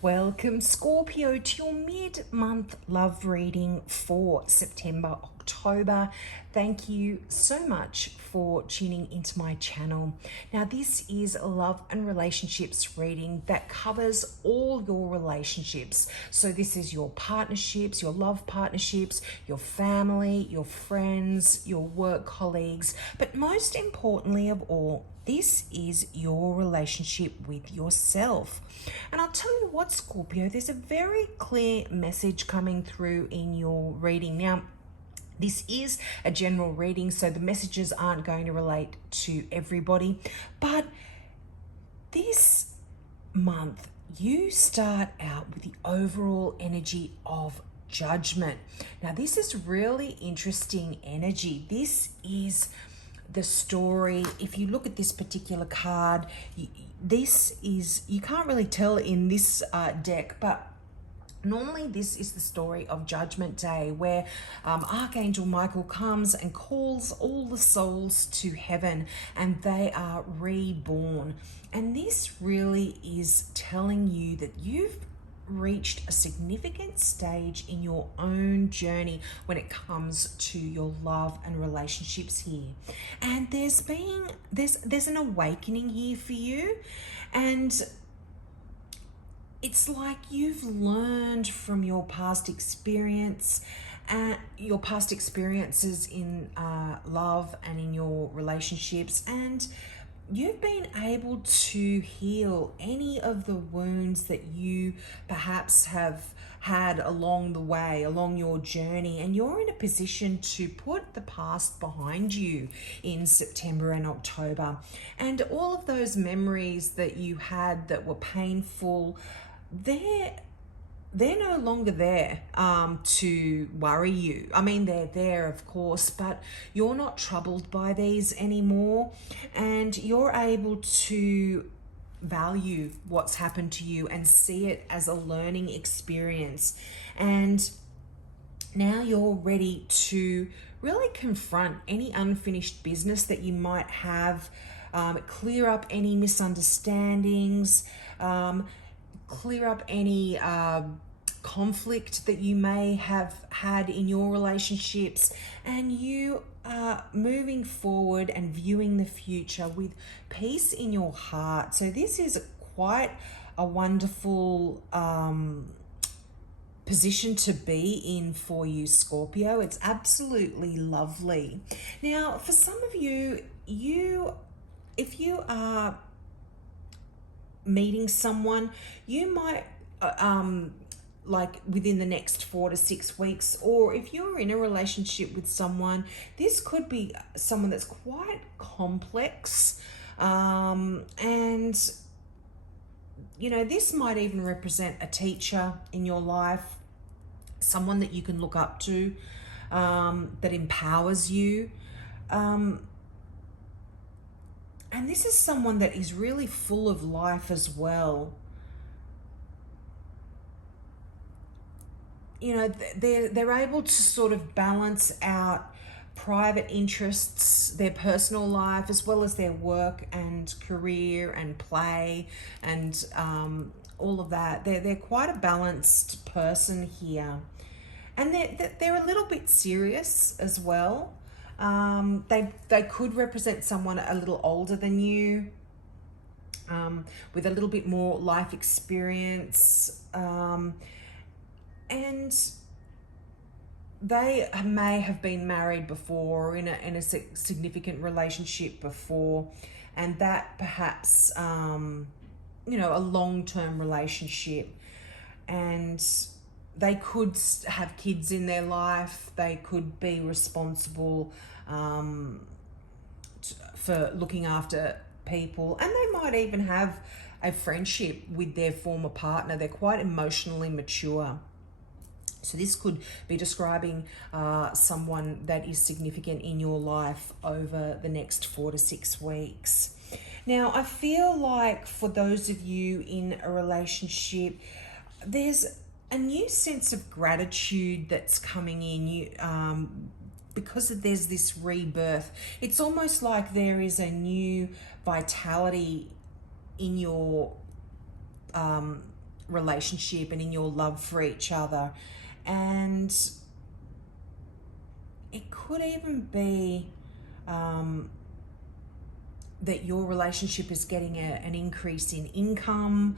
Welcome, Scorpio, to your mid-month love reading for September, October. Thank you so much for tuning into my channel. Now, this is a love and relationships reading that covers all your relationships. So this is your partnerships, your love partnerships, your family, your friends, your work colleagues, but most importantly of all, this is your relationship with yourself. And I'll tell you what, Scorpio, there's a very clear message coming through in your reading. Now, this is a general reading, so the messages aren't going to relate to everybody. But this month, you start out with the overall energy of judgment. Now, this is really interesting energy. This is the story. If you look at this particular card, you can't really tell in this deck, but normally this is the story of Judgment Day, where Archangel Michael comes and calls all the souls to heaven and they are reborn. And this really is telling you that you've reached a significant stage in your own journey when it comes to your love and relationships here. And there's an awakening here for you, and it's like you've learned from your past experiences in love and in your relationships, and you've been able to heal any of the wounds that you perhaps have had along the way, along your journey, and you're in a position to put the past behind you in September and October. And all of those memories that you had that were painful, they're no longer there to worry you. I mean, they're there, of course, but you're not troubled by these anymore, and you're able to value what's happened to you and see it as a learning experience. And now you're ready to really confront any unfinished business that you might have, clear up any misunderstandings, clear up any conflict that you may have had in your relationships, and you are moving forward and viewing the future with peace in your heart. So this is quite a wonderful position to be in for you, Scorpio. It's absolutely lovely. Now, for some of you, if you are meeting someone, you might like within the next 4 to 6 weeks, or if you're in a relationship with someone, this could be someone that's quite complex, and this might even represent a teacher in your life, someone that you can look up to, that empowers you. And this is someone that is really full of life as well. They're able to sort of balance out private interests, their personal life, as well as their work and career and play and all of that. They're quite a balanced person here. And they're a little bit serious as well. They could represent someone a little older than you, with a little bit more life experience, and they may have been married before, or in a significant relationship before, and that perhaps a long-term relationship, and they could have kids in their life. They could be responsible for looking after people, and they might even have a friendship with their former partner. They're quite emotionally mature. So this could be describing someone that is significant in your life over the next 4 to 6 weeks. Now, I feel like for those of you in a relationship, there's a new sense of gratitude that's coming in. Because there's this rebirth, it's almost like there is a new vitality in your relationship and in your love for each other. And it could even be that your relationship is getting an increase in income,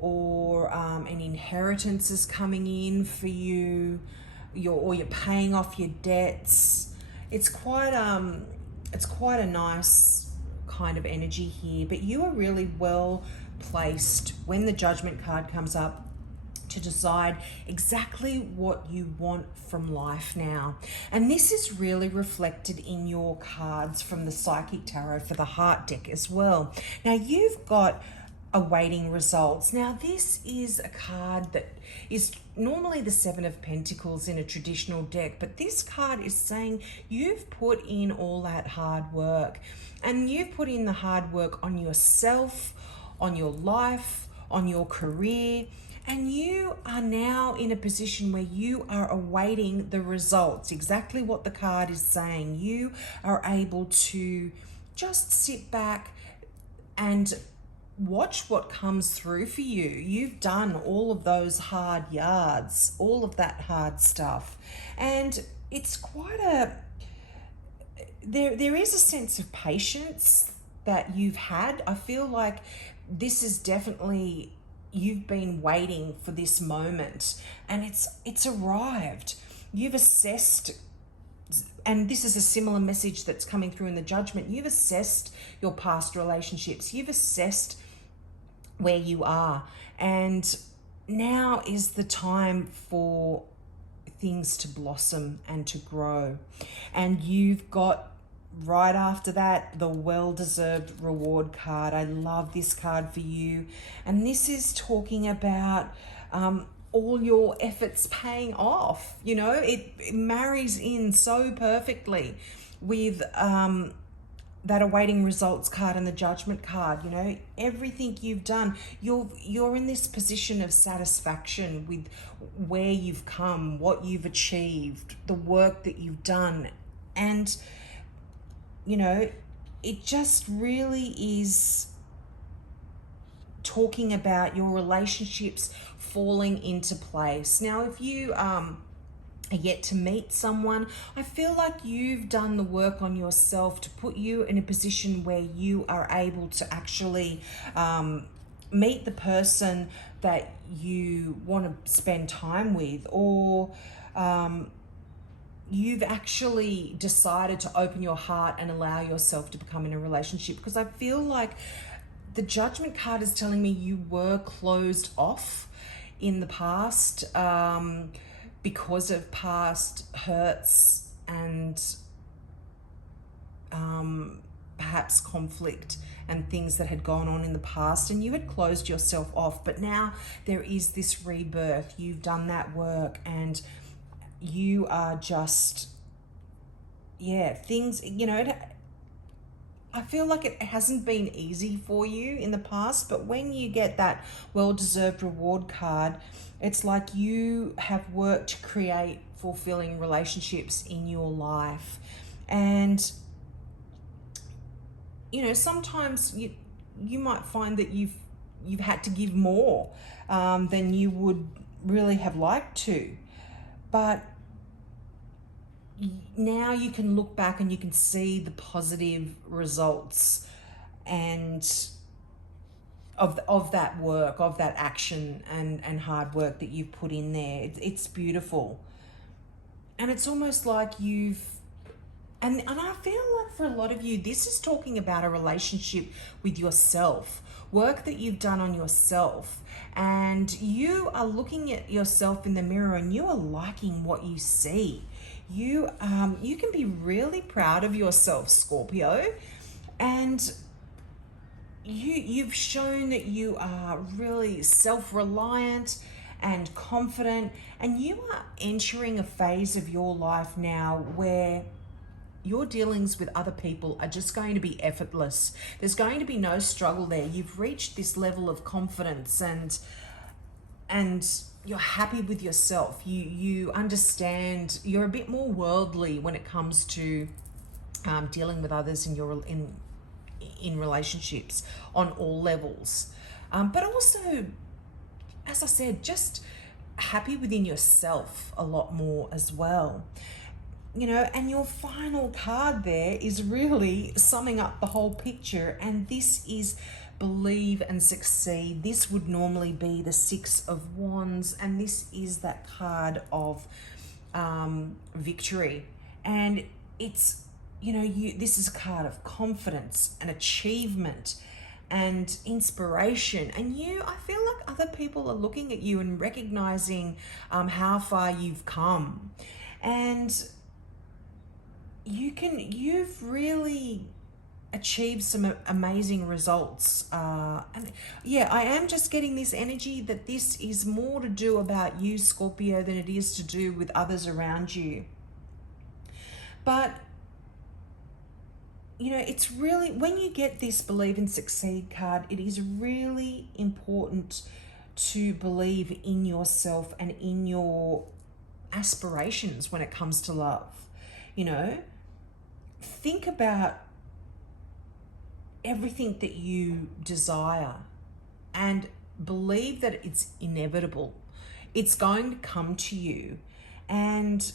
or an inheritance is coming in for you, you're paying off your debts. It's quite a nice kind of energy here, but you are really well placed when the Judgment card comes up to decide exactly what you want from life now. And this is really reflected in your cards from the Psychic Tarot for the Heart deck as well. Now you've got awaiting results. Now this is a card that is normally the Seven of Pentacles in a traditional deck, but this card is saying you've put in all that hard work, and you've put in the hard work on yourself, on your life, on your career, and you are now in a position where you are awaiting the results. Exactly what the card is saying. You are able to just sit back and watch what comes through for you. You've done all of those hard yards, all of that hard stuff. And it's quite there is a sense of patience that you've had. I feel like this is definitely, you've been waiting for this moment, and it's arrived. You've assessed, and this is a similar message that's coming through in the Judgment. You've assessed your past relationships. You've assessed where you are, and now is the time for things to blossom and to grow. And you've got, right after that, the well-deserved reward card. I love this card for you. And this is talking about all your efforts paying off. You know, it marries in so perfectly with that awaiting results card and the Judgment card. You know, everything you've done, you're in this position of satisfaction with where you've come, what you've achieved, the work that you've done. And you know, it just really is talking about your relationships falling into place. Now, if you are yet to meet someone, I feel like you've done the work on yourself to put you in a position where you are able to actually meet the person that you want to spend time with, or you've actually decided to open your heart and allow yourself to become in a relationship. Because I feel like the Judgment card is telling me you were closed off in the past because of past hurts and perhaps conflict and things that had gone on in the past, and you had closed yourself off. But now there is this rebirth. You've done that work, and you are just, things, you know, I feel like it hasn't been easy for you in the past, but when you get that well-deserved reward card, it's like you have worked to create fulfilling relationships in your life. And, you know, sometimes you might find that you've had to give more than you would really have liked to. But now you can look back and you can see the positive results and of that work, of that action and hard work that you've put in there. It's beautiful. And it's almost like and I feel like for a lot of you, this is talking about a relationship with yourself, work that you've done on yourself. And you are looking at yourself in the mirror and you are liking what you see. You can be really proud of yourself, Scorpio. And you've shown that you are really self-reliant and confident. And you are entering a phase of your life now where your dealings with other people are just going to be effortless. There's going to be no struggle there. You've reached this level of confidence and you're happy with yourself. You understand, you're a bit more worldly when it comes to dealing with others in relationships on all levels. But also, as I said, just happy within yourself a lot more as well. You know, and your final card there is really summing up the whole picture, and this is believe and succeed. This would normally be the Six of Wands, and this is that card of victory. And it's, you know, this is a card of confidence and achievement and inspiration, and I feel like other people are looking at you and recognizing how far you've come, and you've really achieved some amazing results. And yeah, I am just getting this energy that this is more to do about you, Scorpio, than it is to do with others around you. But you know, it's really, when you get this believe and succeed card, it is really important to believe in yourself and in your aspirations when it comes to love. You know, think about everything that you desire and believe that it's inevitable. It's going to come to you. And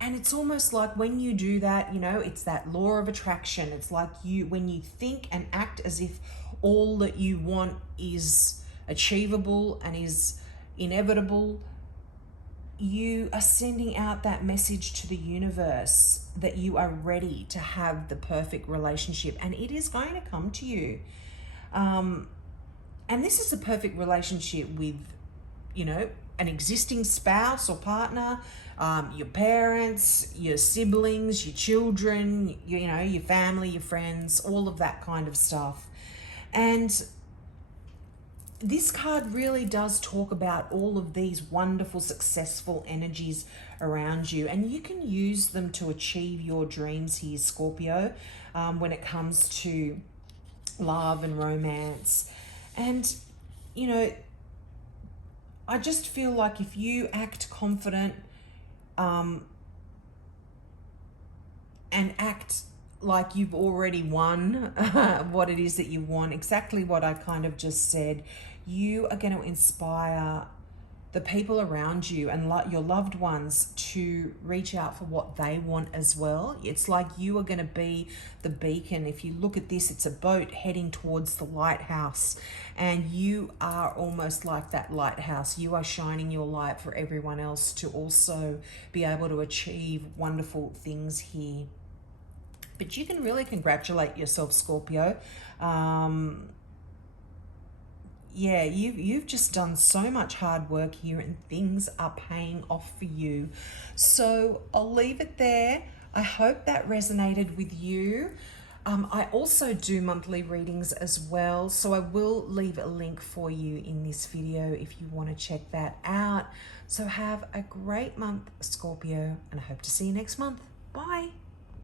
it's almost like when you do that, you know, it's that law of attraction. It's like when you think and act as if all that you want is achievable and is inevitable, you are sending out that message to the universe that you are ready to have the perfect relationship, and it is going to come to you. And this is a perfect relationship with, you know, an existing spouse or partner, your parents, your siblings, your children, you know, your family, your friends, all of that kind of stuff. And this card really does talk about all of these wonderful, successful energies around you, and you can use them to achieve your dreams here, Scorpio, when it comes to love and romance. And, you know, I just feel like if you act confident and act like you've already won what it is that you want, exactly what I kind of just said, you are going to inspire the people around you and your loved ones to reach out for what they want as well. It's like you are going to be the beacon. If you look at this, it's a boat heading towards the lighthouse, and you are almost like that lighthouse. You are shining your light for everyone else to also be able to achieve wonderful things here. But you can really congratulate yourself, Scorpio. Yeah, you've just done so much hard work here, and things are paying off for you. So I'll leave it there. I hope that resonated with you. I also do monthly readings as well, so I will leave a link for you in this video if you want to check that out. So have a great month, Scorpio, and I hope to see you next month. Bye.